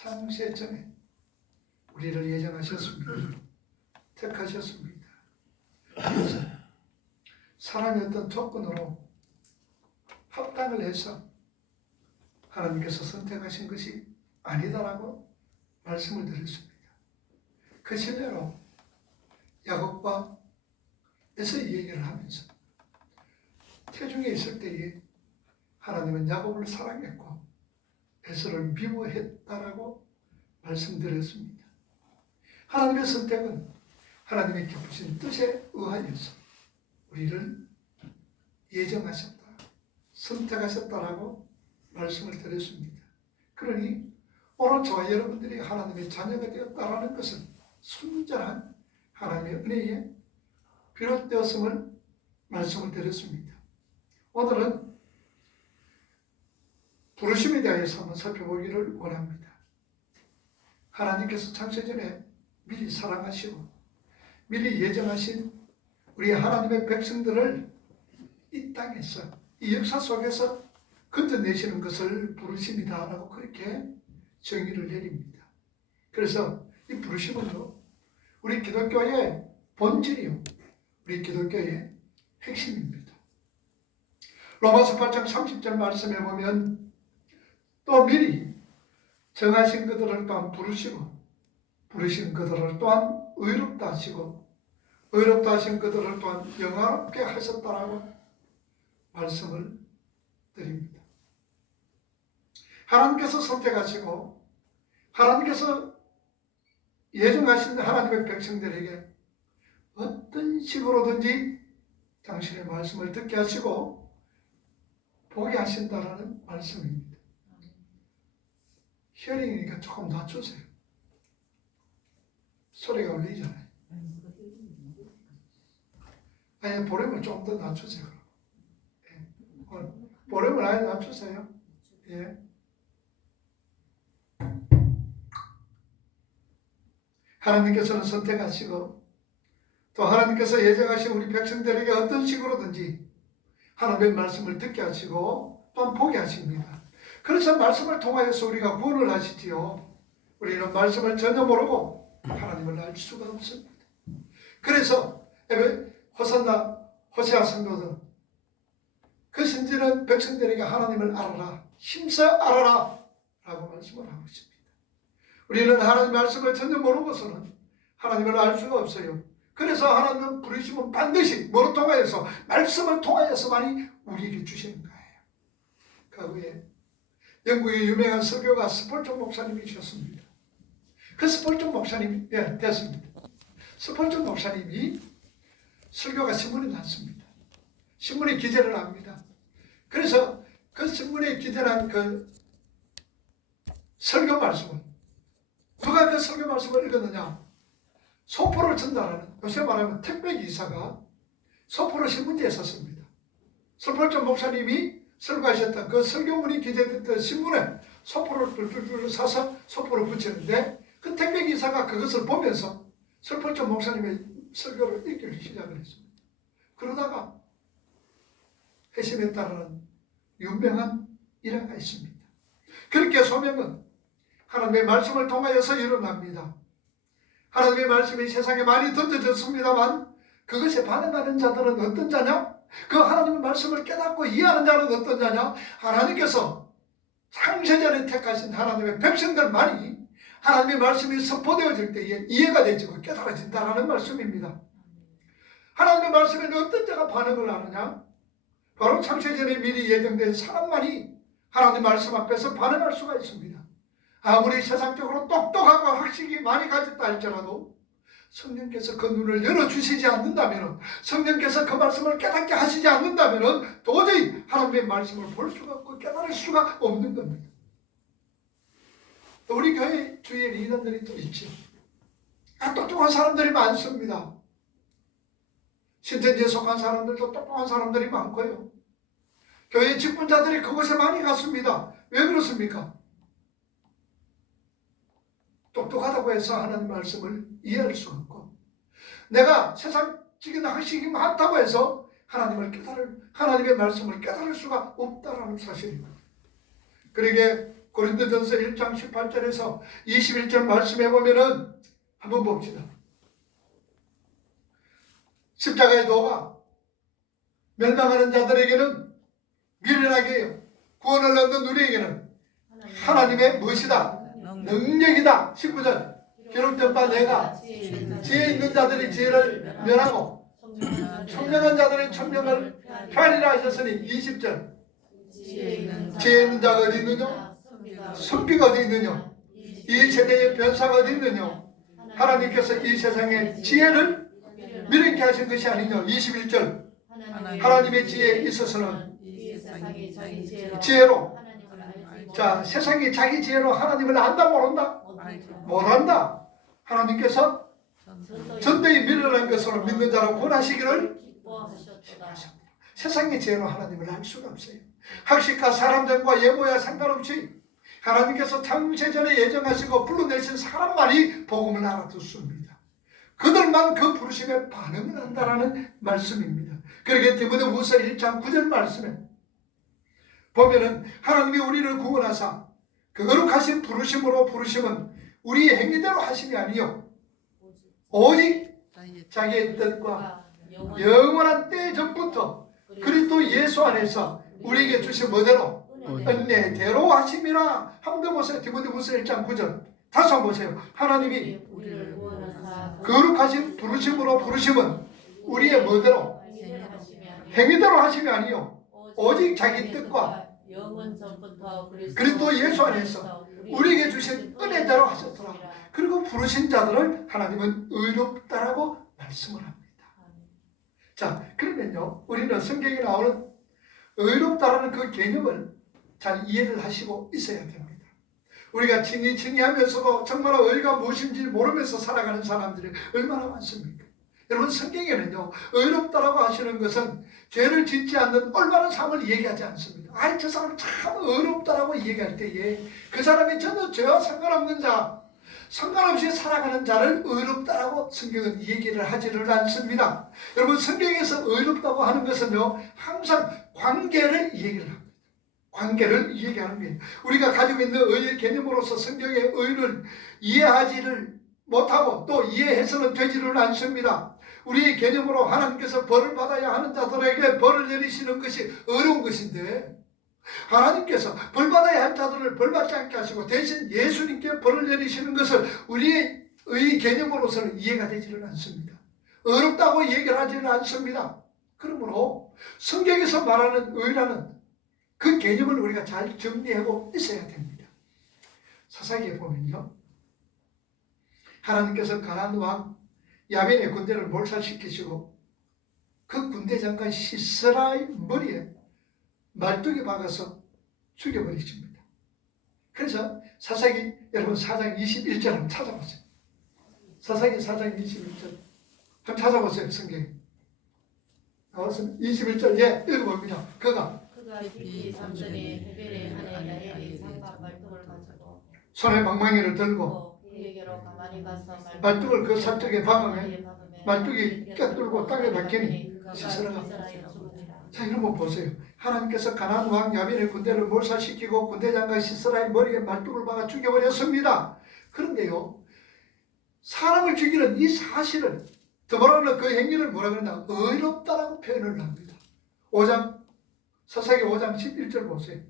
창세전에 우리를 예정하셨습니다. 택하셨습니다. 그래서 사람의 어떤 조건으로 합당을 해서 하나님께서 선택하신 것이 아니다라고 말씀을 드렸습니다. 그 신뢰로 야곱과 에서의 얘기를 하면서 태중에 있을 때에 하나님은 야곱을 사랑했고 에서를 미워했다라고 말씀드렸습니다. 하나님의 선택은 하나님의 기쁘신 뜻에 의하여서 우리를 예정하셨다, 선택하셨다라고 말씀을 드렸습니다. 그러니 오늘 저와 여러분들이 하나님의 자녀가 되었다라는 것은 순전한 하나님의 은혜에 비롯되었음을 말씀을 드렸습니다. 오늘은 부르심에 대해서 한번 살펴보기를 원합니다. 하나님께서 창세전에 미리 사랑하시고 미리 예정하신 우리 하나님의 백성들을 이 땅에서 이 역사 속에서 건져내시는 것을 부르심이다라고 그렇게 정의를 내립니다. 그래서 이 부르심은요, 우리 기독교의 본질이요, 우리 기독교의 핵심입니다. 로마서 8장 30절 말씀에 보면 또 미리 정하신 그들을 또한 부르시고 부르신 그들을 또한 의롭다 하시고 의롭다 하신 그들을 또한 영화롭게 하셨다라고 말씀을 드립니다. 하나님께서 선택하시고 하나님께서 예정하신 하나님의 백성들에게 어떤 식으로든지 당신의 말씀을 듣게 하시고 보게 하신다라는 말씀입니다. 히어링이니까 조금 낮추세요. 소리가 울리잖아요. 아니, 볼륨을 좀 더 낮추세요. 볼륨을 아예 낮추세요. 예. 하나님께서는 선택하시고 또 하나님께서 예정하신 우리 백성들에게 어떤 식으로든지 하나님의 말씀을 듣게 하시고 또한 보게 하십니다. 그래서 말씀을 통하여서 우리가 구원을 하시지요. 우리는 말씀을 전혀 모르고 하나님을 알 수가 없습니다. 그래서 호산나 호세아 성도들 그 신지는 백성들에게 하나님을 알아라, 힘써 알아라 라고 말씀을 하고 있습니다. 우리는 하나님 말씀을 전혀 모르고서는 하나님을 알 수가 없어요. 그래서 하나님은 부르시면 반드시 뭐로 통하여서 말씀을 통하여서만이 우리에게 주시는 거예요. 그 후에 영국의 유명한 설교가 스폴전 목사님이셨습니다. 그 스폴전 목사님이 됐습니다. 스폴전 목사님이 설교가 신문에 났습니다. 신문에 기재를 합니다. 그래서 그 신문에 기재한 그 설교 말씀을 누가 그 설교 말씀을 읽었느냐? 소포를 전달하는, 요새 말하면 택배기사가 소포를 신문지에 썼습니다. 스폴전 목사님이 설교하셨던 그 설교문이 기재됐던 신문에 소포를 뚫뚫뚫 사서 소포를 붙이는데 그 택배기사가 그것을 보면서 스폴전 목사님의 설교를 읽기 시작을 했습니다. 그러다가 회심했다는 유명한 일화가 있습니다. 그렇게 소명은 하나님의 말씀을 통하여서 일어납니다. 하나님의 말씀이 세상에 많이 던져졌습니다만 그것에 반응하는 자들은 어떤 자냐? 그 하나님의 말씀을 깨닫고 이해하는 자는 어떤 자냐? 하나님께서 창세전에 택하신 하나님의 백성들만이 하나님의 말씀이 선포되어질 때에 이해가 되지고 깨달아진다는 말씀입니다. 하나님의 말씀에 어떤 자가 반응을 하느냐? 바로 창세전에 미리 예정된 사람만이 하나님의 말씀 앞에서 반응할 수가 있습니다. 아무리 세상적으로 똑똑하고 학식이 많이 가졌다 할지라도 성령께서 그 눈을 열어주시지 않는다면, 성령께서 그 말씀을 깨닫게 하시지 않는다면 도저히 하나님의 말씀을 볼 수가 없고 깨달을 수가 없는 겁니다. 또 우리 교회 주위에 리더들이 또 있죠. 똑똑한 사람들이 많습니다. 신천지에 속한 사람들도 똑똑한 사람들이 많고요. 교회 직분자들이 그곳에 많이 갔습니다. 왜 그렇습니까? 똑똑하다고 해서 하나님 말씀을 이해할 수 없고, 내가 세상적인 학식이 많다고 해서 하나님의 말씀을 깨달을 수가 없다라는 사실입니다. 그러게 고린도전서 1장 18절에서 21절 말씀해 보면은 한번 봅시다. 십자가의 도가 멸망하는 자들에게는 미련하게 해요. 구원을 얻는 우리에게는 하나님의 무엇이다? 능력이다. 19절 기록된 바 내가 지혜 있는 자들이 지혜를 멸하고 총명한 자들의 총명을 펴리라 하셨으니 20절 지혜 있는 자가 어디 있느냐? 선비가 어디 있느냐? 이 세대의 변사가 어디 있느냐? 하나님께서 이 세상의 지혜를 미련케 하신 것이 아니냐? 21절 하나님의 지혜에 있어서는 지혜로 자 세상이 자기 지혜로 하나님을 안다 모른다? 못한다. 하나님께서 전대히 미련한 것으로 믿는 자를 구원하시기를 기뻐하셨다. 세상의 지혜로 하나님을 알 수가 없어요. 학식과 사람들과 예모야 상관없이 하나님께서 창세전에 예정하시고 불러내신 사람만이 복음을 알아듣습니다. 그들만 그 부르심에 반응을 한다라는 말씀입니다. 그러게 디모데후서 1장 9절 말씀에 보면은 하나님이 우리를 구원하사 그 거룩하신 부르심으로 부르심은 우리의 행위대로 하심이 아니요 오직 자기의 뜻과 영원한 때 전부터 그리스도 예수 안에서 우리에게 주신 뭐대로 은혜대로 하심이라. 한번 보세요. 디모데후서 1장 9절 다시 한번 보세요. 하나님이 거룩하신 부르심으로 부르심은 우리의 뭐대로 행위대로 하심이 아니요 오직 자기 뜻과 그리스도 예수 안에서 우리에게 주신 은혜대로 하셨더라. 그리고 부르신 자들을 하나님은 의롭다라고 말씀을 합니다. 자, 그러면요 우리는 성경에 나오는 의롭다라는 그 개념을 잘 이해를 하시고 있어야 됩니다. 우리가 칭의하면서도 정말 의가 무엇인지 모르면서 살아가는 사람들이 얼마나 많습니까? 여러분 성경에는요 의롭다라고 하시는 것은 죄를 짓지 않는 올바른 삶을 얘기하지 않습니다. 아이 저 사람 참 의롭다라고 얘기할 때에 그 사람이 전혀 죄와 상관없는 자, 상관없이 살아가는 자를 의롭다라고 성경은 얘기를 하지를 않습니다. 여러분 성경에서 의롭다고 하는 것은요 항상 관계를 얘기를 합니다. 관계를 얘기하는 거예요. 우리가 가지고 있는 의의 개념으로서 성경의 의를 이해하지를 못하고 또 이해해서는 되지를 않습니다. 우리의 개념으로 하나님께서 벌을 받아야 하는 자들에게 벌을 내리시는 것이 어려운 것인데 하나님께서 벌 받아야 할 자들을 벌 받지 않게 하시고 대신 예수님께 벌을 내리시는 것을 우리의 의 개념으로서는 이해가 되지를 않습니다. 어렵다고 얘기를 하지는 않습니다. 그러므로 성경에서 말하는 의라는 그 개념을 우리가 잘 정리하고 있어야 됩니다. 사사기에 보면요 하나님께서 가나안 왕 야벤의 군대를 몰살시키시고 그 군대 장관 시스라의 머리에 말뚝이 박아서 죽여버리십니다. 그래서 사사기 여러분 4장 21절 한번 찾아보세요. 사사기 4장 21절 한번 찾아보세요. 성경에 나와서 21절 읽어봅니다. 그가 깊이 잠전에 해변에 하나의 나에게 상과 말뚝을 가지고 손에 망망이를 들고 그에게로 가만히 가서 말뚝을 그 살짝에 박으면 말뚝이 껴들고 땅에 박히니 시스라가 자 이런 거 보세요. 하나님께서 가나안 왕 야빈의 군대를 몰살시키고 군대 장관 시스라의 머리에 말뚝을 박아 죽여버렸습니다. 그런데요 사람을 죽이는 이 사실을 더불어는 그 행위를 뭐라 그러냐 의롭다라고 표현을 합니다. 5장 사사기 5장 11절 보세요.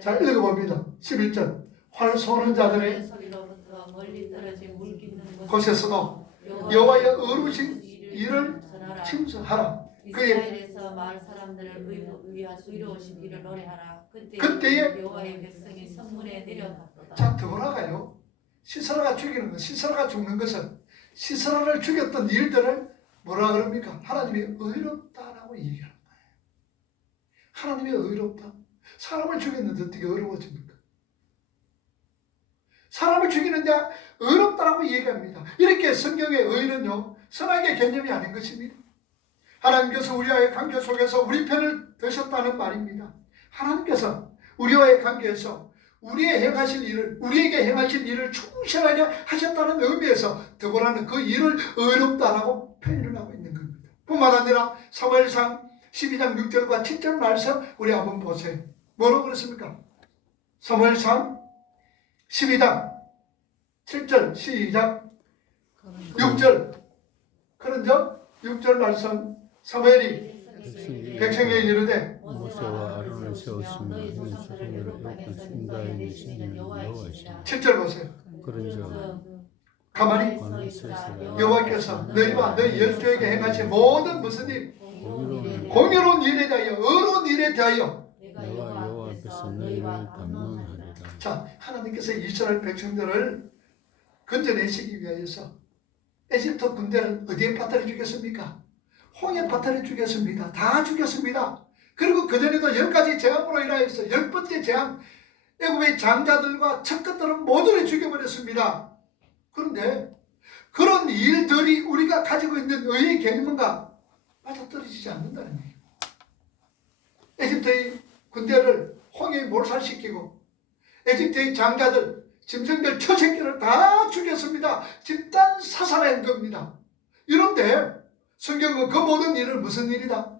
자 읽어봅니다. 11절 활 쏘는 자들의 소리로부터 멀리 떨어진 물깃는 곳에서도 여호와의 의로우신 일을 칭송하라. 이스라엘에서 마을 사람들을 의로우신 일을 노래하라. 그때에 여호와의 백성이 성문에 내려갔도다. 자 더불어가요. 시스라가 죽이는 것, 시스라가 죽는 것은 시스라를 죽였던 일들을 뭐라 그럽니까? 하나님이 의롭다라고 얘기하는 거예요. 하나님이 의롭다. 사람을 죽였는데 어떻게 어려워집니까? 사람을 죽이는데 의롭다라고 얘기합니다. 이렇게 성경의 의는요 선악의 개념이 아닌 것입니다. 하나님께서 우리와의 관계 속에서 우리 편을 드셨다는 말입니다. 하나님께서 우리와의 관계에서 우리의 행하신 일을 우리에게 행하신 일을 충실하게 하셨다는 의미에서 더불어는 그 일을 의롭다라고 표현을 하고 있는 겁니다. 뿐만 아니라 사무엘상 12장 6절과 7절 말씀 우리 한번 보세요. 뭐라고 그랬습니까? 사무엘상 12장 7절 시작. 6절 그런 적 6절 말씀. 사무엘이 백성에게 이르되 모세와 아론을 세웠으며 이는 소송을 애굽 인가에게 신는 여호와시니 7절 보세요. 그런즉 가만히 여호와께서 너희와 너희 열조에게 행하신 모든 무슨 일, 공의로운 일에 대하여 의로운 일에 대하여 내가 여호와 앞에서 너희를 담론하리라. 자, 하나님께서 이스라엘 백성들을 건져내시기 위하여서 에집트 군대를 어디에 빠뜨려 죽였습니까? 홍해 빠뜨려 죽였습니다. 다 죽였습니다. 그리고 그전에도 10가지 재앙으로 인하여서 10번째 재앙, 애굽의 장자들과 척것들은 모두를 죽여버렸습니다. 그런데 그런 일들이 우리가 가지고 있는 의의 개념과 맞아떨어지지 않는다는 얘기예요. 에집트의 군대를 홍해에 몰살시키고 에집트의 장자들, 짐승들, 처새끼를 다 죽였습니다. 집단 사살한 겁니다. 이런데 성경은 그 모든 일을 무슨 일이다?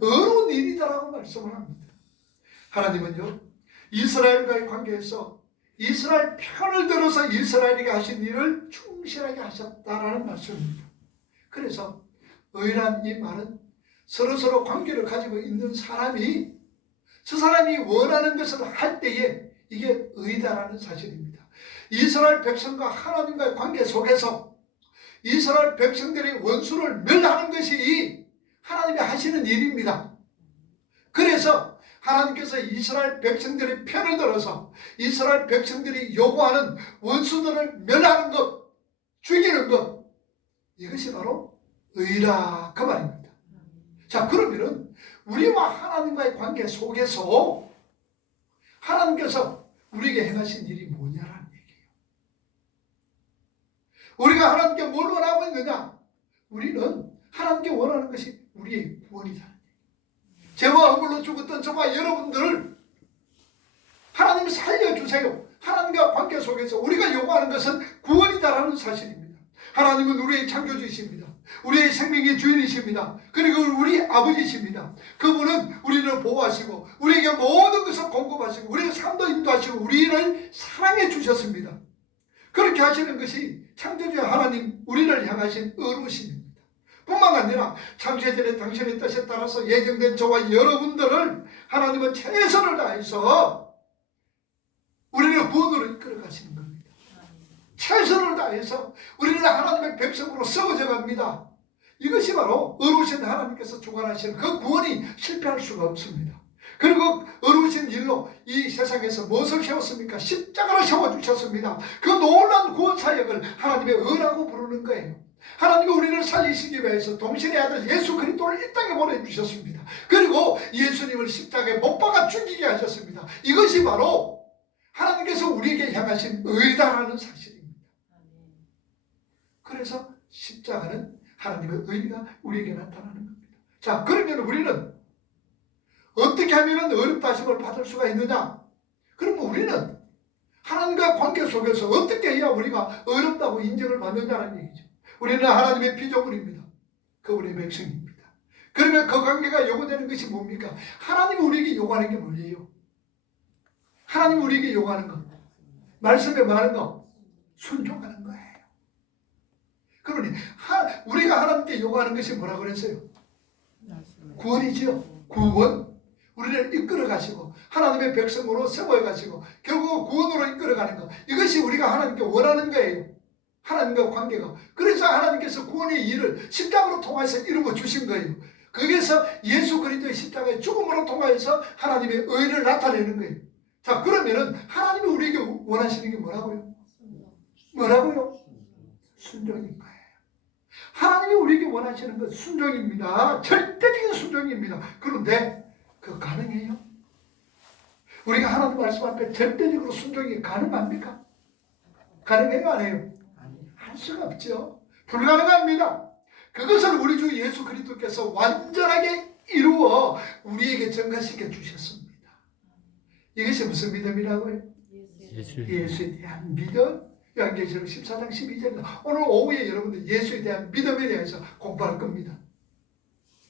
의로운 일이다라고 말씀을 합니다. 하나님은요, 이스라엘과의 관계에서 이스라엘 편을 들어서 이스라엘에게 하신 일을 충실하게 하셨다라는 말씀입니다. 그래서 의란 이 말은 서로서로 관계를 가지고 있는 사람이 저 사람이 원하는 것을 할 때에 이게 의다라는 사실입니다. 이스라엘 백성과 하나님과의 관계 속에서 이스라엘 백성들의 원수를 멸하는 것이 하나님이 하시는 일입니다. 그래서 하나님께서 이스라엘 백성들의 편을 들어서 이스라엘 백성들이 요구하는 원수들을 멸하는 것, 죽이는 것, 이것이 바로 의라 그 말입니다. 자, 그러면은 우리와 하나님과의 관계 속에서 하나님께서 우리에게 행하신 일이 뭐냐라는 얘기예요. 우리가 하나님께 뭘 원하고 있느냐? 우리는 하나님께 원하는 것이 우리의 구원이다. 죄와 허물로 죽었던 저와 여러분들을 하나님이 살려주세요. 하나님과 관계 속에서 우리가 요구하는 것은 구원이다라는 사실입니다. 하나님은 우리의 창조주이십니다. 우리의 생명의 주인이십니다. 그리고 우리 아버지십니다. 그분은 우리를 보호하시고 우리에게 모든 것을 공급하시고 우리의 삶도 인도하시고 우리를 사랑해 주셨습니다. 그렇게 하시는 것이 창조주 하나님 우리를 향하신 의로우심입니다. 뿐만 아니라 창세전에 당신의 뜻에 따라서 예정된 저와 여러분들을 하나님은 최선을 다해서 우리를 구원으로 이끌어 가시는 겁니다. 최선을 다해서 우리를 하나님의 백성으로 세워져 갑니다. 이것이 바로 의로우신 하나님께서 주관하시는 그 구원이 실패할 수가 없습니다. 그리고 의로우신 일로 이 세상에서 무엇을 세웠습니까? 십자가를 세워주셨습니다. 그 놀라운 구원 사역을 하나님의 의라고 부르는 거예요. 하나님이 우리를 살리시기 위해서 동신의 아들 예수 그리스도를 이 땅에 보내주셨습니다. 그리고 예수님을 십자가에 못 박아 죽이게 하셨습니다. 이것이 바로 하나님께서 우리에게 향하신 의다라는 사실입니다. 그래서 십자가는 하나님의 의가 우리에게 나타나는 겁니다. 자, 그러면 우리는 어떻게 하면 어렵다심을 받을 수가 있느냐? 그러면 우리는 하나님과 관계 속에서 어떻게 해야 우리가 어렵다고 인정을 받느냐는 얘기죠. 우리는 하나님의 피조물입니다. 그분의 백성입니다. 그러면 그 관계가 요구되는 것이 뭡니까? 하나님이 우리에게 요구하는 게 뭐예요? 하나님이 우리에게 요구하는 것, 말씀에 말하는 것, 순종하는 거예요. 그러니 우리가 하나님께 요구하는 것이 뭐라고 그랬어요? 구원이지요. 구원. 우리를 이끌어 가시고 하나님의 백성으로 세워 가시고 결국 구원으로 이끌어 가는 것. 이것이 우리가 하나님께 원하는 거예요. 하나님과 관계가. 그래서 하나님께서 구원의 일을 십자가로 통해서 이루어 주신 거예요. 거기에서 예수 그리스도의 십자가의 죽음으로 통하여서 하나님의 의를 나타내는 거예요. 자, 그러면은 하나님이 우리에게 원하시는 게 뭐라고요? 뭐라고요? 순종인 거예요. 하나님이 우리에게 원하시는 건 순종입니다. 절대적인 순종입니다. 그런데 그거 가능해요? 우리가 하나님 말씀 앞에 절대적으로 순종이 가능합니까? 가능해요? 안 해요? 할 수가 없죠. 불가능합니다. 그것을 우리 주 예수 그리스도께서 완전하게 이루어 우리에게 전가시켜 주셨습니다. 이것이 무슨 믿음이라고요? 예수에 대한 믿음. 요한계시록 14장 12절입니다. 오늘 오후에 여러분들 예수에 대한 믿음에 대해서 공부할 겁니다.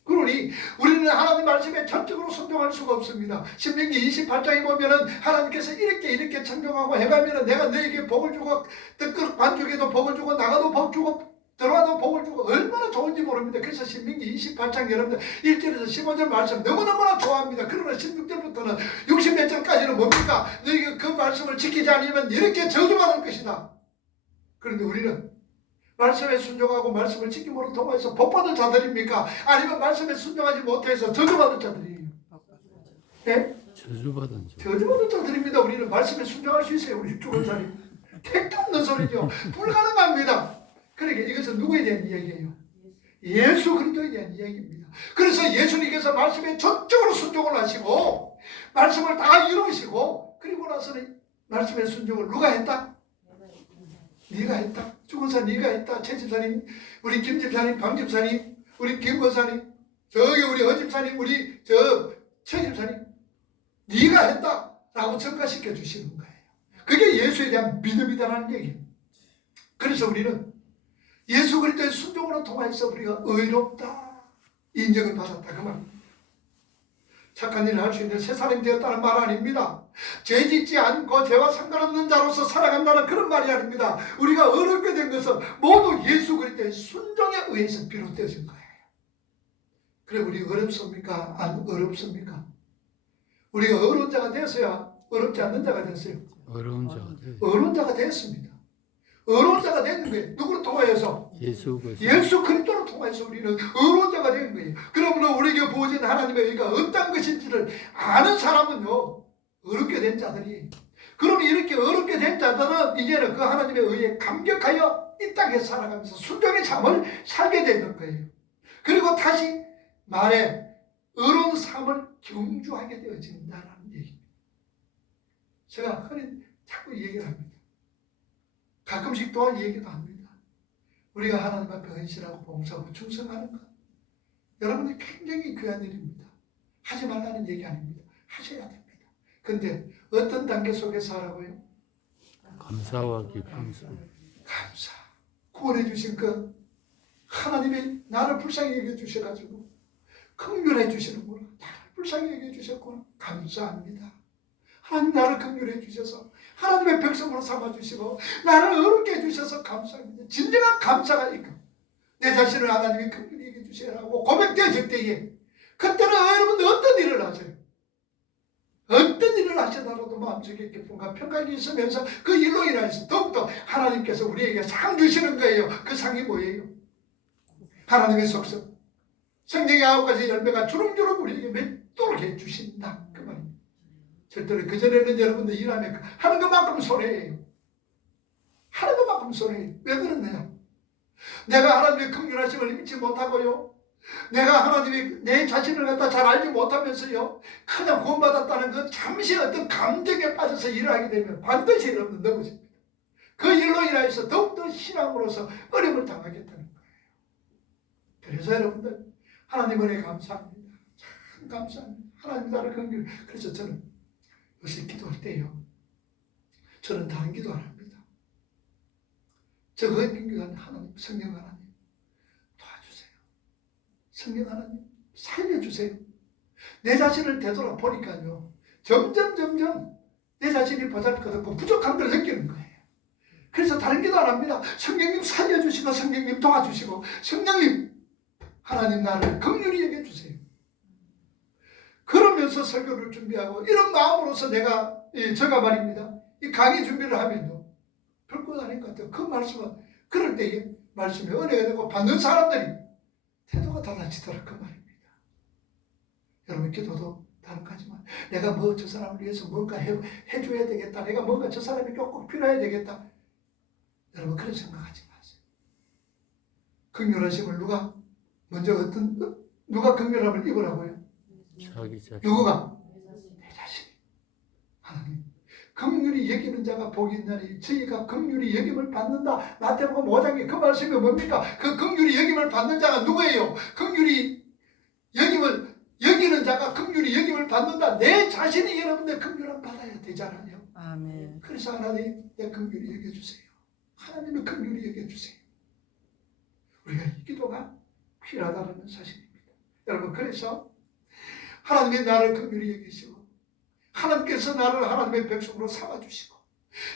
그러니 우리는 하나님 말씀에 전적으로 순종할 수가 없습니다. 신명기 28장에 보면은 하나님께서 이렇게 청종하고 해가면은 내가 너에게 복을 주고 뜨끈 반죽에도 복을 주고 나가도 복 주고 들어와도 복을 주고 얼마나 좋은지 모릅니다. 그래서 신명기 28장 여러분들 1절에서 15절 말씀 너무너무나 좋아합니다. 그러나 16절부터는 60몇 절까지는 뭡니까? 너희가 그 말씀을 지키지 않으면 이렇게 저주받을 것이다. 그런데 우리는 말씀에 순종하고 말씀을 지킴으로 통해서 복받을 자들입니까? 아니면 말씀에 순종하지 못해서 저주받을 자들이에요? 네? 저주받은 자. 저주받을 자들입니다. 우리는 말씀에 순종할 수 있어요. 우리 죽은 자리. 택도 없는 소리죠. 불가능합니다. 그러니까 이것은 누구에 대한 이야기예요? 예수 그리스도에 대한 이야기입니다. 그래서 예수님께서 말씀에 전적으로 순종을 하시고 말씀을 다 이루시고 그리고 나서는 말씀의 순종을 누가 했다? 네가 했다. 죽은 사 네가 했다. 최 집사님, 우리 김 집사님, 방 집사님, 우리 김 권사님, 저기 우리 허 집사님, 우리 최 집사님, 네가 했다라고 증가시켜 주시는 거예요. 그게 예수에 대한 믿음이다라는 얘기예요. 그래서 우리는 예수 그리스도의 순종으로 통해서 우리가 의롭다 인정을 받았다 그 말입니다. 착한 일을 할 수 있는 새 사람이 되었다는 말 아닙니다. 죄 짓지 않고 죄와 상관없는 자로서 살아간다는 그런 말이 아닙니다. 우리가 어렵게 된 것은 모두 예수 그리스도의 순종에 의해서 비롯되어진 거예요. 그래 우리 어렵습니까? 안 어렵습니까? 우리가 어려운 자가 되었어야 어렵지 않는 자가 됐어요. 어려운 자가 돼. 어려운 자가 됐습니다. 어려운 자가 되는 거예요. 누구를 통하여서? 예수 그리스도. 예수 그리스도를 통해서 우리는 어려운 자가 되는 거예요. 그러므로 우리에게 부어진 하나님의 의가 어떤 것인지를 아는 사람은요 어렵게 된 자들이. 그러면 이렇게 어렵게 된 자들은 이제는 그 하나님의 의에 감격하여 이 땅에 살아가면서 순종의 삶을 살게 되는 거예요. 그리고 다시 말에 어려운 삶을 경주하게 되어진다는 얘기입니다. 제가 흔히 자꾸 얘기를 합니다. 가끔씩 또 얘기도 합니다. 우리가 하나님 앞에 헌신하고 봉사하고 충성하는 것 여러분들 굉장히 귀한 일입니다. 하지 말라는 얘기 아닙니다. 하셔야 됩니다. 근데 어떤 단계 속에서 하라고요? 감사와 기쁨. 감사. 구원해 주신 그 하나님이 나를 불쌍히 여겨 주셔가지고 긍휼해 주시는구나. 나를 불쌍히 여겨 주셨구나. 감사합니다. 하나님 나를 긍휼해 주셔서 하나님의 백성으로 삼아주시고 나를 어렵게 해주셔서 감사합니다. 진정한 감사가 있고 내 자신을 하나님이 긍휼히 여겨주시라고 고백되어질 때에 그때는 여러분들 어떤 일을 하세요? 어떤 일을 하시더라도 마음속에 기쁨과 평강이 있으면서 그 일로 인해서 더욱더 하나님께서 우리에게 상 주시는 거예요. 그 상이 뭐예요? 하나님의 속성 성경의 9가지 열매가 주렁주렁 우리에게 맺도록 해주신다 그 말입니다. 절대로 그전에는 여러분들 일하면 하는 것만큼 손해예요. 하는 것만큼 손해예요. 왜 그러느냐? 내가 하나님의 긍휼하심을 믿지 못하고요. 내가 하나님이 내 자신을 갖다 잘 알지 못하면서요. 그냥 구원받았다는 그 잠시 어떤 감정에 빠져서 일을 하게 되면 반드시 여러분 넘어집니다. 그 일로 인하여서 더욱더 신앙으로서 어려움을 당하겠다는 거예요. 그래서 여러분들 하나님 은혜 감사합니다. 참 감사합니다. 하나님 나를 긍휼. 그래서 저는 요새 기도할 때요. 저는 다른 기도 안 합니다. 저 헌금기관 하나님, 성령 하나님 도와주세요. 성령 하나님 살려주세요. 내 자신을 되돌아보니까요. 점점 내 자신이 보잘것없고 부족한 걸 느끼는 거예요. 그래서 다른 기도 안 합니다. 성령님 살려주시고 성령님 도와주시고 성령님 하나님 나를 긍휼히 여겨주세요. 그러면서 설교를 준비하고 이런 마음으로서 제가 말입니다. 이 강의 준비를 하면요. 별것 아닌 것 같아요. 그 말씀은 그럴 때에 말씀이 은혜가 되고 받는 사람들이 태도가 달라지더라 그 말입니다. 여러분 기도도 다른 거지만 내가 뭐 저 사람을 위해서 뭔가 해줘야 되겠다. 내가 뭔가 저 사람이 꼭 필요해야 되겠다. 여러분 그런 생각하지 마세요. 긍휼하심을 누가 긍휼함을 입으라고요? 자기 자신. 누구가? 내 자신. 하나님. 긍휼히 여기는 자가 복이 있나니 저희가 긍휼히 여김을 받는다. 마태복음 5장에 그 말씀이 뭡니까? 그 긍휼히 여김을 받는 자가 누구예요? 긍휼히 여기는 자가 긍휼히 여김을 받는다. 내 자신이 여러분들 긍휼함 받아야 되잖아요. 아멘. 그래서 하나님 내 긍휼히 여겨주세요. 하나님의 긍휼히 여겨주세요. 우리가 이 기도가 필요하다는 사실입니다. 여러분, 그래서 하나님이 나를 긍휼히 여기시고 하나님께서 나를 하나님의 백성으로 삼아주시고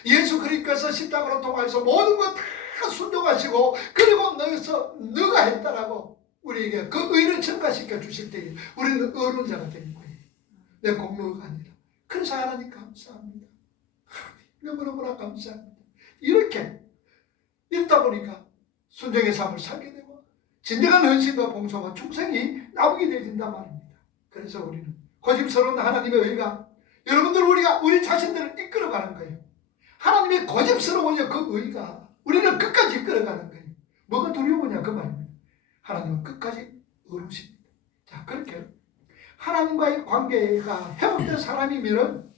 예수 그리스도께서 십자가로 통하여서 모든 것 다 순종하시고 그리고 너가 했다라고 우리에게 그 의를 증가시켜 주실 때에 우리는 의로운 자가 되는 거예요. 내 공로가 아니라. 그래서 하나님 감사합니다. 너무너무나 감사합니다. 이렇게 읽다 보니까 순종의 삶을 살게 되고 진정한 헌신과 봉사와 충성이 나오게 되진단 말입니다. 그래서 우리는 거짓스러운 하나님의 의가 여러분들 우리가 우리 자신들을 이끌어가는 거예요. 하나님의 거짓스러워요. 그 의가 우리를 끝까지 이끌어가는 거예요. 뭐가 두려우냐 그 말입니다. 하나님은 끝까지 의로우십니다. 자, 그렇게 하나님과의 관계가 회복된 사람이면은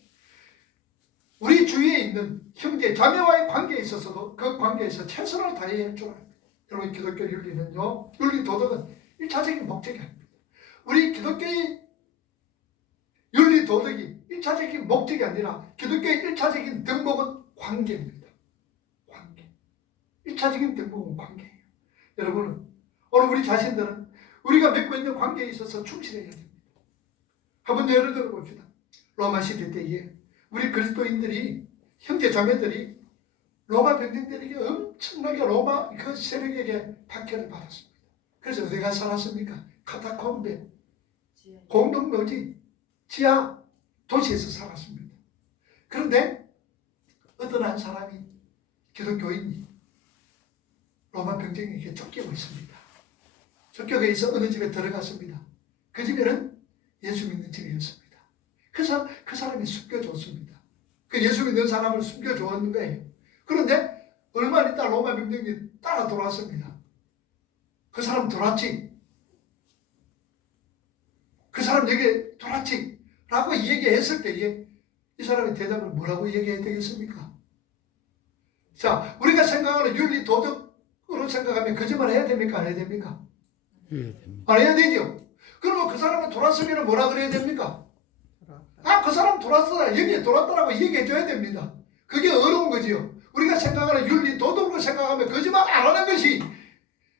우리 주위에 있는 형제 자매와의 관계에 있어서도 그 관계에서 최선을 다해야 할 줄 압니다. 여러분, 기독교 윤리는요, 윤리 도덕은 1차적인 목적이 아닙니다. 우리 기독교의 윤리 도덕이 1차적인 목적이 아니라 기독교의 1차적인 덕목은 관계입니다. 관계. 1차적인 덕목은 관계예요. 여러분은 오늘 우리 자신들은 우리가 맺고 있는 관계에 있어서 충실해야 됩니다. 한번 예를 들어 봅시다. 로마 시대 때에 우리 그리스도인들이 형제 자매들이 로마 병정들에게 엄청나게 로마 그 세력에게 박해를 받았습니다. 그래서 어디가 살았습니까? 카타콤베, 공동묘지, 지하 도시에서 살았습니다. 그런데 어떤 한 사람이 기독교인이 로마 병정에게 쫓기고 있습니다. 쫓겨가 있어 어느 집에 들어갔습니다. 그 집에는 예수 믿는 집이었습니다. 그래서 그 사람이 숨겨줬습니다. 그 예수 믿는 사람을 숨겨줬는 거예요. 그런데 얼마 있다 로마 병정이 따라 돌아왔습니다. 그 사람 돌았지? 그 사람 여기 돌았지? 라고 얘기했을 때에 이 사람의 대답을 뭐라고 얘기해야 되겠습니까? 자, 우리가 생각하는 윤리 도덕으로 생각하면 거짓말 해야 됩니까? 안 해야 됩니까? 안 해야 되죠? 그러면 그 사람이 돌았으면 뭐라 그래야 됩니까? 아, 그 사람 돌았어. 여기에 돌았다라고 얘기해 줘야 됩니다. 그게 어려운 거지요. 우리가 생각하는 윤리 도덕으로 생각하면 거짓말 안 하는 것이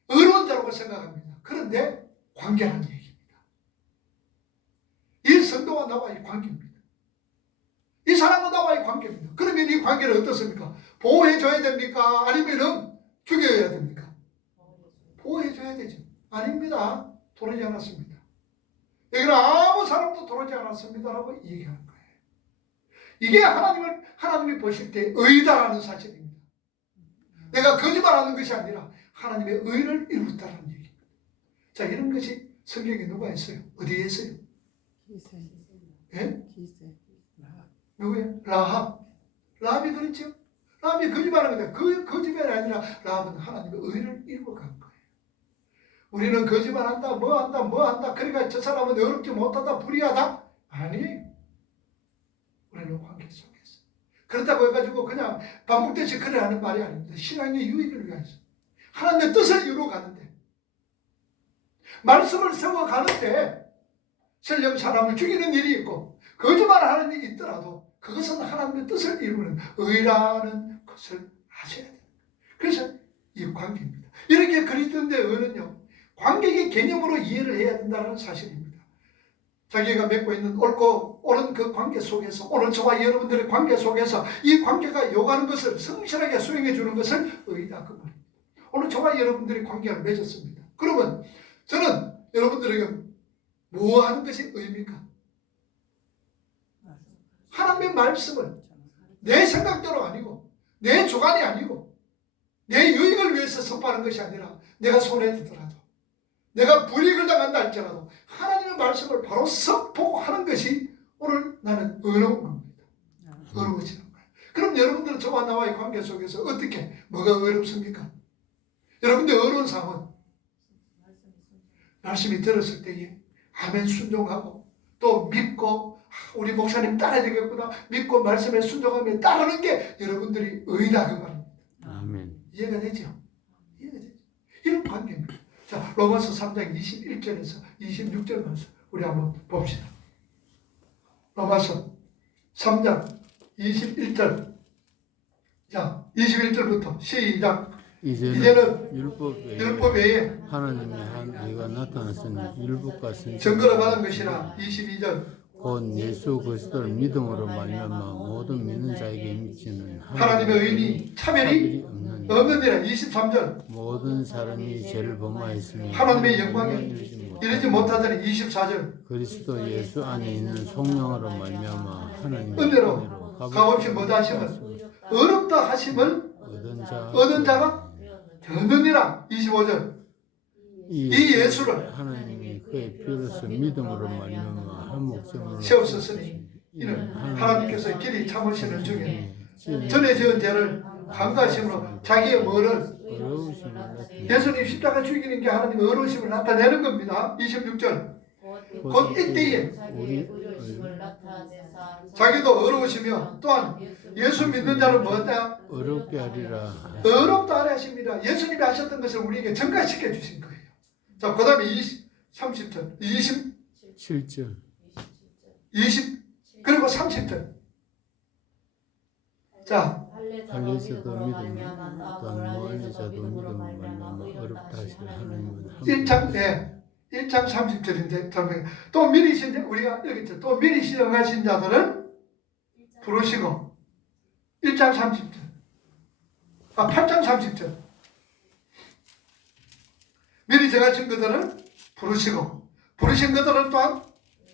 어려운 자라고 생각합니다. 그런데 관계라는 얘기입니다. 이 성도와 나와의 관계입니다. 이 사람과 나와의 관계입니다. 그러면 이 관계는 어떻습니까? 보호해줘야 됩니까? 아니면 죽여야 됩니까? 보호해줘야 되죠. 아닙니다. 돌아오지 않았습니다. 여기는 아무 사람도 돌아오지 않았습니다라고 얘기하는 거예요. 이게 하나님이 보실 때 의다라는 사실입니다. 내가 거짓말하는 것이 아니라 하나님의 의를 이루었다는 얘기입니다. 자, 이런 것이 성경에 누가 했어요? 어디에 했어요? 기세. 예? 기세. 누구예요? 라합. 라합이 그랬죠? 라합이 거짓말하는 거다. 거짓말이 아니라 라합은 하나님의 의를 이루어간 거예요. 우리는 거짓말한다, 뭐한다. 그러니까 저 사람은 어렵지 못하다, 불의하다. 아니에요. 우리는 관계 속에서. 그렇다고 해가지고 그냥 반복되지 그래 하는 말이 아닙니다. 신앙의 유익을 위해서. 하나님의 뜻을 이루어 가는데, 말씀을 세워 가는데, 설령 사람을 죽이는 일이 있고, 거짓말하는 일이 있더라도, 그것은 하나님의 뜻을 이루는 의라는 것을 아셔야 돼요. 그래서 이 관계입니다. 이렇게 그리스도인의 의는요, 관계의 개념으로 이해를 해야 된다는 사실입니다. 자기가 맺고 있는 옳고 옳은 그 관계 속에서, 오늘 저와 여러분들의 관계 속에서 이 관계가 요구하는 것을 성실하게 수행해 주는 것을 의다 그 말입니다. 오늘 저와 여러분들의 관계를 맺었습니다. 그러면 저는 여러분들에게 뭐 하는 것이 의입니까? 하나님의 말씀을 내 생각대로 아니고 내 주관이 아니고 내 유익을 위해서 선포하는 것이 아니라 내가 손해되더라도 내가 불이익을 당한다 할지라도 하나님의 말씀을 바로 선포하는 것이 오늘 나는 어려운 겁니다. 어려워지는 거예요. 그럼 여러분들은 저와 나와의 관계 속에서 어떻게 뭐가 어렵습니까? 여러분들 어려운 상황은 말씀이 들었을 때에 아멘 순종하고 또 믿고 우리 목사님 따라야 되겠구나 믿고 말씀에 순종하며 따르는 게 여러분들이 의다 그 말입니다. 아멘. 이해가 되죠? 이해가 되죠? 이런 관계입니다. 자, 로마서 3장 21절에서 26절 말씀 우리 한번 봅시다. 로마서 3장 21절. 자, 21절부터 시작. 이제는 율법 외에 율법 외에 하나님의 한 의가 나타났으니 율법과 선지자 증거로 받은 것이라. 22절 곧 예수 그리스도를 믿음으로 말미암아 모든 믿는 자에게 미치는 하나님의 의인이 차별이 없는 없느니라. 23절 모든 사람이 죄를 범하였으니 하나님의 영광에 이르지 이르지 못하더니. 24절 그리스도 예수 안에 있는 성령으로 말미암아 하나님의 은혜로 값없이 뭐다 하심을 어렵다 하심을 얻은 자가 되느니라. 25절 이 예수를 하나님이 그의 피로서 믿음으로 말미암아 한 목적으로 세웠으니 이는 하나님께서 길이 참으시는 중에 전에 지은 죄를 강구하심으로 자기의 뭐를 예수님 십자가 죽이는 게 하나님의 의로우심을 나타내는 겁니다. 26절 곧 이때에 자기도 의로우시며 또한 예수 믿는 자는 뭐다? 어렵게 하리라. 어렵다 하라 하십니다. 예수님이 하셨던 것을 우리에게 증가시켜 주신 거예요. 자, 그 다음에 30절 7절 20 그리고 30절. 자, 할례자도 믿음 또한 무할례자도 믿음으로 말미암아 어렵다 하시는 하나님은 1장 30절인데 또 미리 신자 우리가 여기 있죠. 또 미리 신령하신 자들은 부르시고 1장 30절 8장 30절 미리 정하신 그들을 부르신 그들을 또한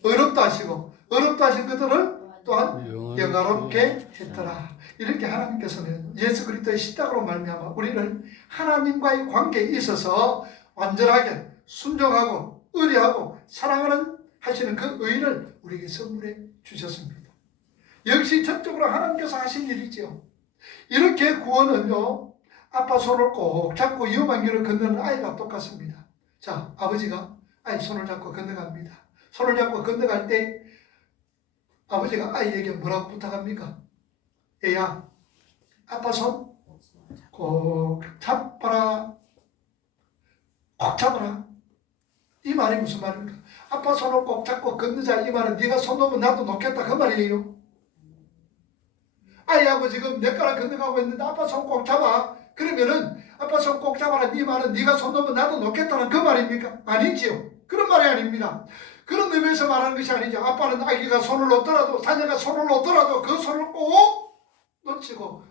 어렵다 하시고 어렵다 하신 그들을 또한 영화롭게 했더라. 이렇게 하나님께서는 예수 그리스도의 십자가로 말미암아 우리를 하나님과의 관계에 있어서 완전하게 순종하고 의리하고 사랑하는 하시는 그 의를 우리에게 선물해 주셨습니다. 역시 전적으로 하나님께서 하신 일이죠. 이렇게 구원은요, 아빠 손을 꼭 잡고 위험한 길을 건너는 아이가 똑같습니다. 자, 아버지가 아이 손을 잡고 건너갑니다. 손을 잡고 건너갈 때 아버지가 아이에게 뭐라고 부탁합니까? 얘야, 아빠 손 꼭 잡아라. 꼭 잡아라. 이 말이 무슨 말입니까? 아빠 손을 꼭 잡고 건너자. 이 말은 네가 손 놓으면 나도 놓겠다 그 말이에요. 아이하고 지금 내 거랑 건너가고 있는데 아빠 손 꼭 잡아. 그러면은 아빠 손 꼭 잡아라. 네 말은 네가 손 놓으면 나도 놓겠다는 그 말입니까? 아니지요. 그런 말이 아닙니다. 그런 의미에서 말하는 것이 아니죠. 아빠는 아기가 손을 놓더라도 자녀가 손을 놓더라도 그 손을 꼭 놓치고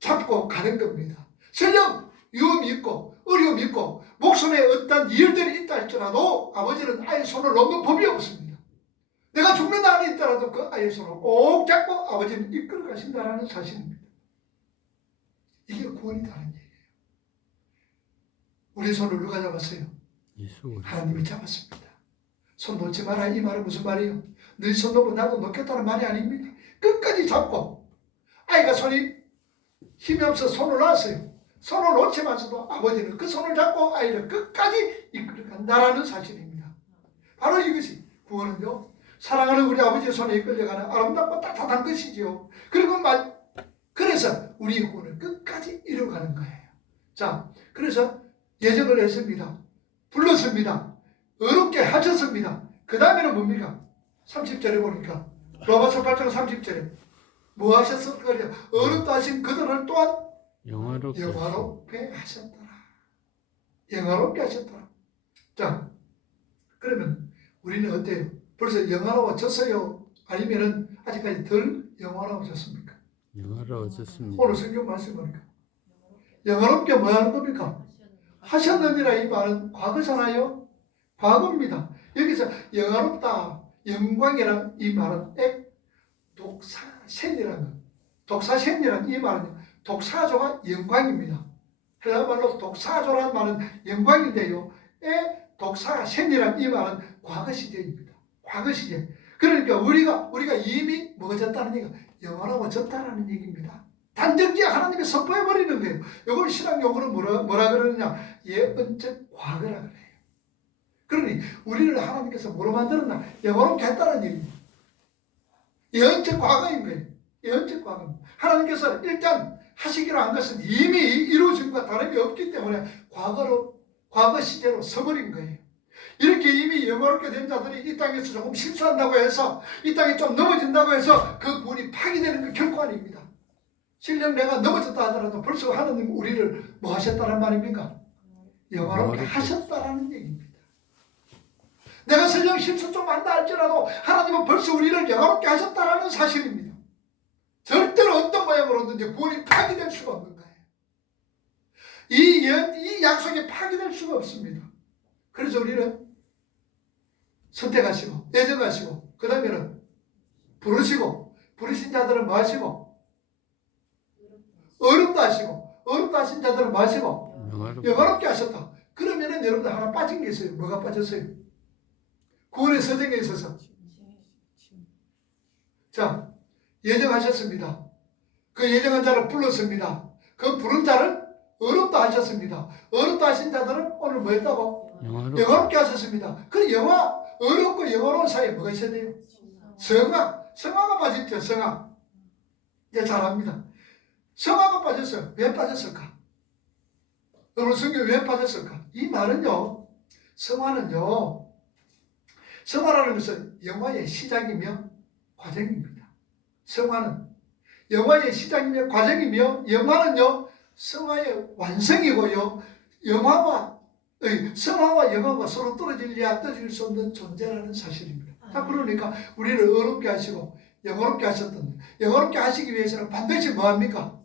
잡고 가는 겁니다. 설령 위험이 있고 어려움이 있고 목숨에 어떤 일들이 있다 할지라도 아버지는 아이의 손을 놓는 법이 없습니다. 내가 죽는다 안에 있더라도 그 아이의 손을 꼭 잡고 아버지는 이끌어 가신다는 사실입니다. 이게 구원이라는 얘기예요. 우리 손을 누가 잡았어요? 하나님이 잡았습니다. 손 놓지 마라 이 말은 무슨 말이에요? 네 손 놓으면 나도 놓겠다는 말이 아닙니다. 끝까지 잡고 아이가 손이 힘이 없어서 손을 놨어요. 손을 놓치면서도 아버지는 그 손을 잡고 아이를 끝까지 이끌어 간다라는 사실입니다. 바로 이것이 구원은요, 사랑하는 우리 아버지의 손에 이끌려가는 아름답고 따뜻한 것이지요. 그래서 우리의 구원을 끝까지 이루어가는 거예요. 자, 그래서 예정을 했습니다. 불렀습니다. 어렵게 하셨습니다. 그 다음에는 뭡니까? 30절에 보니까 로마서 8장 30절에 뭐 하셨을 거냐? 어렵다 하신 그들을 또한 영화롭게 하셨더라. 영화롭게 하셨더라. 자, 그러면 우리는 어때요? 벌써 영화로워졌어요? 아니면은 아직까지 덜 영화로워졌습니까? 영화로워졌습니다. 오늘 성경 말씀 보니까 영화롭게 뭐 하는 겁니까? 하셨느니라 이 말은 과거잖아요. 과거입니다. 여기서 영화롭다, 영광이란 이 말은 독사센이라는 것. 독사센이란 이 말은 독사조가 영광입니다. 헬라 말로 독사조라는 말은 영광인데요. 독사센이란 이 말은 과거 시제입니다. 과거 시제. 그러니까 우리가 이미 뭐졌다는 얘기가 영화로워졌다는 얘기입니다. 단정지 하나님이 선포해버리는 거예요. 이걸 신학 용어로 뭐라 그러느냐? 예언적 과거라 그래요. 그러니 우리를 하나님께서 뭐로 만들었나? 영화롭게 했다는 얘기입니다. 예언적 과거인 거예요. 예언적 과거. 하나님께서 일단 하시기로 한 것은 이미 이루어진 것과 다름이 없기 때문에 과거 시대로 서버린 거예요. 이렇게 이미 영화롭게 된 자들이 이 땅에서 조금 실수한다고 해서 이 땅에 좀 넘어진다고 해서 그 구원이 파기되는 건 결코 아닙니다. 실력 내가 넘어졌다 하더라도 벌써 하나님 우리를 뭐 하셨다는 말입니까? 영화롭게 하셨다라는 얘기입니다. 내가 설령 실수 좀 한다 할지라도 하나님은 벌써 우리를 영화롭게 하셨다라는 사실입니다. 절대로 어떤 모양으로든지 구원이 파기될 수가 없는 거예요. 이 약속이 파기될 수가 없습니다. 그래서 우리는 선택하시고 예정하시고 그 다음에는 부르시고 부르신 자들은 뭐 하시고 어렵다 하시고 어렵다 하신 자들은 뭐 하시고 영화롭게 하셨다. 그러면은 여러분들 하나 빠진 게 있어요. 뭐가 빠졌어요? 구원의 서정에 있어서 자 예정하셨습니다. 그 예정한 자를 불렀습니다. 그 부른 자를 어렵다 하셨습니다. 어렵다 하신 자들은 오늘 뭐 했다고? 영화롭게 하셨습니다. 그 어렵고 영화로운 사이에 뭐가 있어야 돼요? 성화가 빠졌죠. 성화. 이제 잘합니다. 성화가 빠졌어요. 왜 빠졌을까? 여러분 성경에 왜 빠졌을까? 이 말은요. 성화라는 것은 영화의 시작이며 과정입니다. 성화는 영화의 시작이며 과정이며 영화는요. 성화의 완성이고요. 성화와 영화가 서로 떨어질래야 떨어질 수 없는 존재라는 사실입니다. 자, 그러니까 우리를 어렵게 하시고 영화롭게 하셨던 영화롭게 하시기 위해서는 반드시 뭐합니까?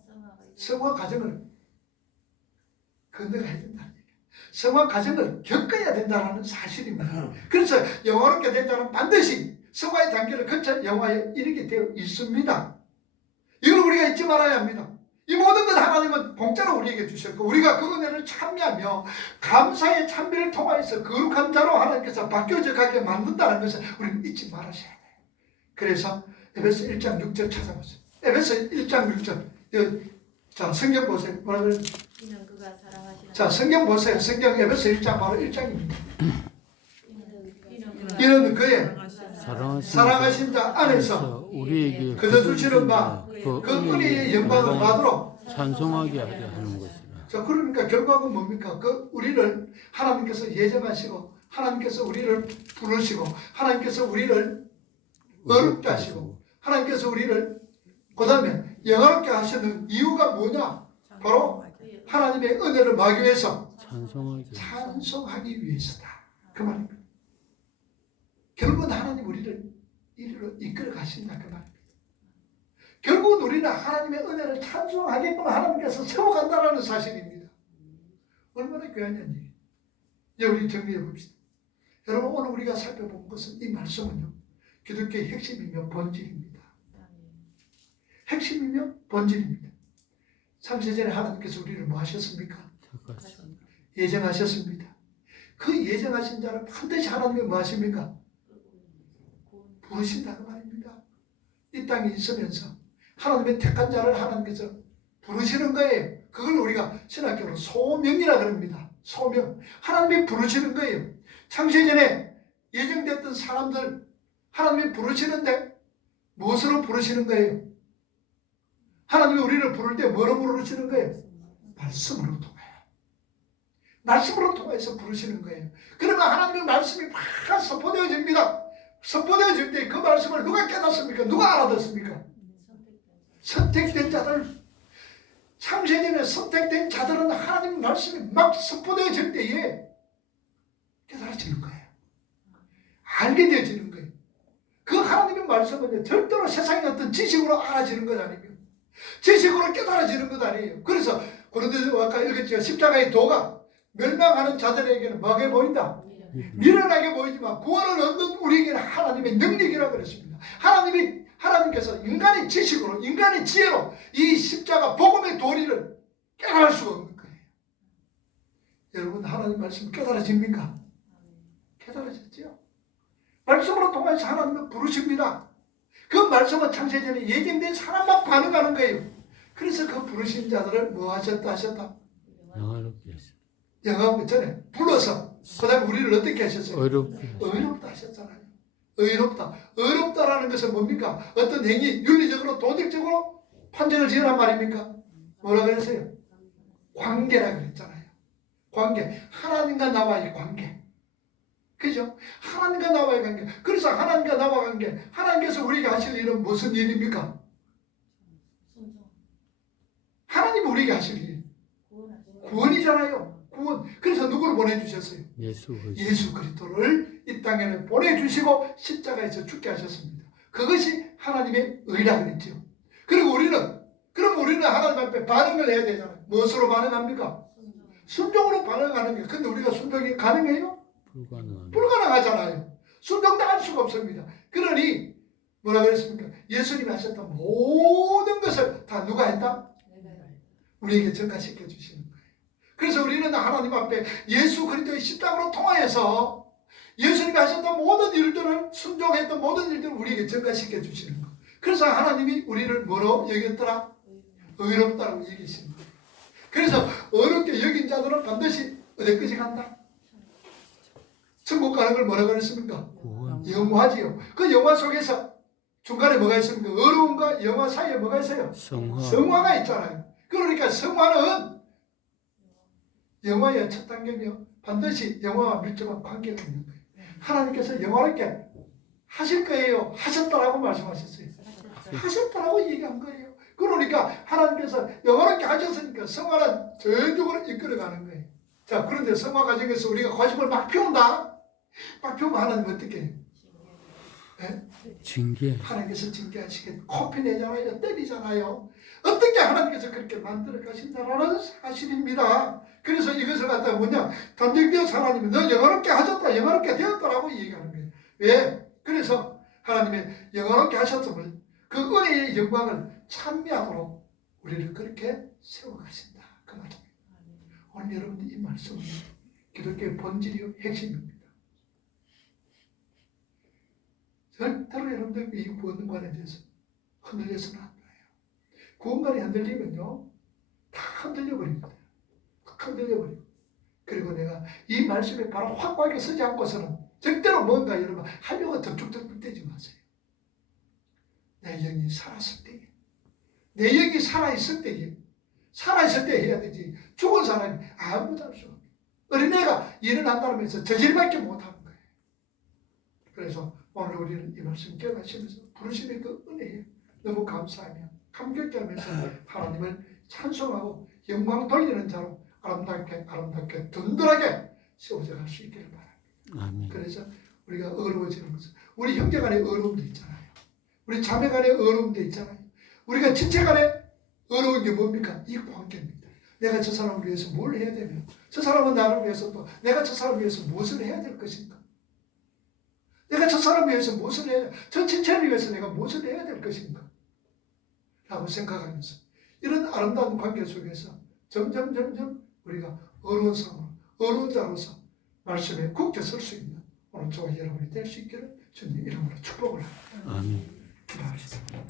성화 과정을 건너가야 된다. 성화 과정을 겪어야 된다는 사실입니다. 그래서 영화롭게 된 자는 반드시 성화의 단계를 거쳐 영화에 이르게 되어 있습니다. 이걸 우리가 잊지 말아야 합니다. 이 모든 것 하나님은 공짜로 우리에게 주셨고 우리가 그 은혜를 참여하며 감사의 찬미를 통하여서 거룩한 자로 하나님께서 바뀌어져 가게 만든다는 것을 우리는 잊지 말으셔야 돼요. 그래서 에베소 1장 6절 찾아보세요. 에베소 1장 6절. 자, 성경 보세요. 뭐라 그래요? 자, 성경 보세요. 성경 에베소 1장 바로 1장입니다. 이는 그의 사랑하신 자 안에서 우리에게 그저 주시는 바 그 은혜의 영광을 받도록 찬송하게 하려 하는 것이라. 자, 그러니까 결과는 뭡니까? 그 우리를 하나님께서 예정하시고 하나님께서 우리를 부르시고 하나님께서 우리를 어렵게 하시고 하나님께서 우리를 그 다음에 영화롭게 하시는 이유가 뭐냐? 바로 하나님의 은혜를 막기 위해서 찬송하기 위해서다. 그 말입니다. 결국은 하나님 우리를 이리로 이끌어 가신다. 그 말입니다. 결국은 우리는 하나님의 은혜를 찬송하게끔 하나님께서 세워간다는 사실입니다. 얼마나 귀한 얘기예요. 이제 우리 정리해 봅시다. 여러분 오늘 우리가 살펴본 것은 이 말씀은요. 기독교의 핵심이며 본질입니다. 핵심이며 본질입니다. 창세전에 하나님께서 우리를 뭐 하셨습니까? 예정하셨습니다. 그 예정하신 자를 반드시 하나님이 뭐 하십니까? 부르신다고 말입니다. 이 땅에 있으면서 하나님의 택한 자를 하나님께서 부르시는 거예요. 그걸 우리가 신학교로 소명이라 그럽니다. 소명. 하나님이 부르시는 거예요. 창세전에 예정됐던 사람들 하나님이 부르시는데 무엇으로 부르시는 거예요? 하나님이 우리를 부를 때 뭐로 부르시는 거예요? 말씀으로 통해요. 말씀으로 통해서 부르시는 거예요. 그러면 하나님의 말씀이 막 선포되어집니다. 선포되어질 때 그 말씀을 누가 깨닫습니까? 누가 알아듣습니까? 선택된 자들. 창세전에 선택된 자들은 하나님 말씀이 막 선포되어질 때에 깨달아지는 거예요. 알게 되어지는 거예요. 그 하나님의 말씀은 절대로 세상의 어떤 지식으로 알아지는 것 아니에요. 지식으로 깨달아지는 것 아니에요. 그래서 고린도서 아까 읽었지만 십자가의 도가 멸망하는 자들에게는 뭐하게 보인다? 미련하게 보이지만 구원을 얻는 우리에게는 하나님의 능력이라고 그랬습니다. 하나님께서 인간의 지식으로 인간의 지혜로 이 십자가 복음의 도리를 깨달을 수가 없는 거예요. 여러분 하나님 말씀 깨달아집니까? 깨달아졌죠. 말씀으로 통해서 하나님은 부르십니다. 그 말씀은 창세전에 예정된 사람만 반응하는 거예요. 그래서 그 부르신 자들을 뭐 하셨다? 영화롭게 하셨다. 영화하기 전에 불러서 그 다음에 우리를 어떻게 하셨어요? 의롭다 하셨잖아요. 의롭다라는 것은 뭡니까? 어떤 행위, 윤리적으로 도덕적으로 판정을 지으란 말입니까? 뭐라 그랬어요? 관계라 그랬잖아요. 관계. 하나님과 나와의 관계. 그죠? 하나님과 나와의 관계. 그래서 하나님과 나와 관계. 하나님께서 우리에게 하실 일은 무슨 일입니까? 우리에게 하실 일 구원이잖아요. 구원. 그래서 누구를 보내주셨어요? 예수 그리스도. 예수 그리스도를 이 땅에 보내주시고 십자가에서 죽게 하셨습니다. 그것이 하나님의 의라 그랬죠. 그리고 그럼 우리는 하나님 앞에 반응을 해야 되잖아요. 무엇으로 반응합니까? 순종으로 반응하는 거예요. 근데 우리가 순종이 가능해요? 불가능합니다. 불가능하잖아요. 순종도 할 수가 없습니다. 그러니 뭐라 그랬습니까? 예수님이 하셨던 모든 것을 다 누가 했다? 우리에게 전가시켜 주시는 거예요. 그래서 우리는 하나님 앞에 예수 그리스도의 십자가로 통하여서 예수님이 하셨던 모든 일들을 순종했던 모든 일들을 우리에게 전가시켜 주시는 거예요. 그래서 하나님이 우리를 뭐로 여겼더라? 의롭다라고 얘기하시는 거예요. 그래서 어렵게 여긴 자들은 반드시 어디까지 간다? 천국 가는 걸 뭐라 그랬습니까? 구원. 영화지요. 그 영화 속에서 중간에 뭐가 있습니까? 어려움과 영화 사이에 뭐가 있어요? 성화. 성화가 있잖아요. 그러니까 성화는 영화의 첫 단계며 반드시 영화와 밀접한 관계가 있는 거예요. 하나님께서 영화롭게 하실 거예요. 하셨다라고 말씀하셨어요. 하셨다라고 얘기한 거예요. 그러니까 하나님께서 영화롭게 하셨으니까 성화는 전적으로 이끌어가는 거예요. 자, 그런데 성화 과정에서 우리가 고집을 막 피운다. 막 피우면 하나님 어떻게 해요? 징계. 하나님께서 징계하시게 코피 내잖아요. 때리잖아요. 어떻게 하나님께서 그렇게 만들어 가신다라는 사실입니다. 그래서 이것을 갖다가 뭐냐, 단정되어서 하나님이 너 영화롭게 하셨다, 영화롭게 되었다라고 얘기하는 거예요. 왜? 그래서 하나님의 영화롭게 하셨음을, 그 은혜의 영광을 찬미하도록 우리를 그렇게 세워가신다. 그 말입니다. 오늘 여러분들 이 말씀은 기독교의 본질이요 핵심입니다. 절대로 여러분들 이 구원관에 대해서 흔들려서는 안 돼요. 구원관이 흔들리면요 다 흔들려버립니다. 다 흔들려버리고, 그리고 내가 이 말씀에 바로 확고하게 서지 않고서는 절대로 뭔가 여러분 하려고 덕죽덕죽대지 마세요. 내 영이 살았을 때에, 내 영이 살아있을 때에, 살아있을 때 해야 되지. 죽은 사람이 아무것도 할 수 없어요. 어린애가 일을 한다면서 저질밖에 못하는 거예요. 그래서 오늘 우리는 이 말씀 깨닫으면서 부르심의 그 은혜에 너무 감사하며 감격하면서 하나님을 찬송하고 영광 돌리는 자로 아름답게 든든하게 세워져 갈 수 있기를 바랍니다. 아멘. 그래서 우리가 어려워지는 것은 우리 형제 간의 어려움도 있잖아요. 우리 자매 간의 어려움도 있잖아요. 우리가 지체 간의 어려운 게 뭡니까? 이 관계입니다. 내가 저 사람을 위해서 뭘 해야 되며, 저 사람은 나를 위해서 또 내가 저 사람을 위해서 무엇을 해야 될 것인가? 내가 저 사람을 위해서 무엇을 해야, 저 지체를 위해서 내가 무엇을 해야 될 것인가? 라고 생각하면서 이런 아름다운 관계 속에서 점점 우리가 어려운 상황, 어려운 자로서 말씀에 굳게 설 수 있는 오늘 저와 여러분이 될 수 있기를 주님 이름으로 축복을 합니다. 아멘. 기도하시다.